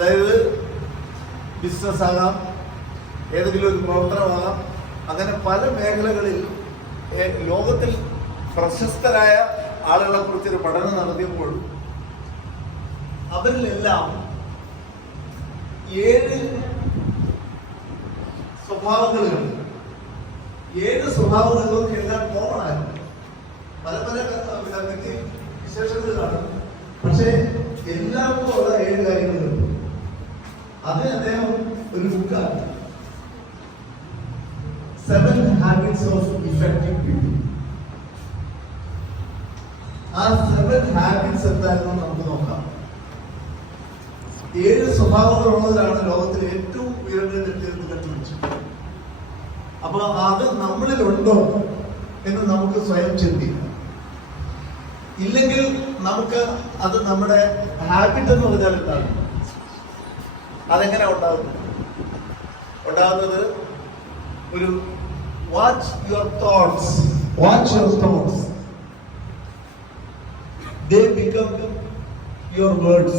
അതായത് ബിസിനസ് ആകാം, ഏതെങ്കിലും ഒരു പ്രവർത്തനമാകാം. അങ്ങനെ പല മേഖലകളിൽ ലോകത്തിൽ പ്രശസ്തരായ ആളുകളെ കുറിച്ചൊരു പഠനം നടത്തിയപ്പോൾ അവരിലെല്ലാം 7 സ്വഭാവങ്ങളുണ്ട്. 7 സ്വഭാവങ്ങൾക്ക് എല്ലാം കോമൺ ആയിരുന്നു. പല പല വ്യക്തി വിശേഷങ്ങളിലാണ്, പക്ഷെ എല്ലാവർക്കും ഉള്ള 7 കാര്യങ്ങളുണ്ട്. അതിന് അദ്ദേഹം ഒരു ബുക്കാണ് 7 Habits of Effective People. ആ 7 ഹാബിറ്റ്സ് എന്തായിരുന്നു നമുക്ക് നോക്കാം. 7 സ്വഭാവങ്ങളുള്ളവരാണ് ലോകത്തിലെ ഏറ്റവും ഉയർന്നതെന്ന് കണ്ടുപിടിച്ചു. അപ്പൊ അത് നമ്മളിലുണ്ടോ എന്ന് നമുക്ക് സ്വയം ചിന്തിക്കാം. ഇല്ലെങ്കിൽ നമുക്ക് അത് നമ്മുടെ ഹാബിറ്റ് എന്ന് പറഞ്ഞാൽ എന്താണ്, അതെങ്ങനെ ഉണ്ടാകുന്നത് ഒരു watch your thoughts, they become your words.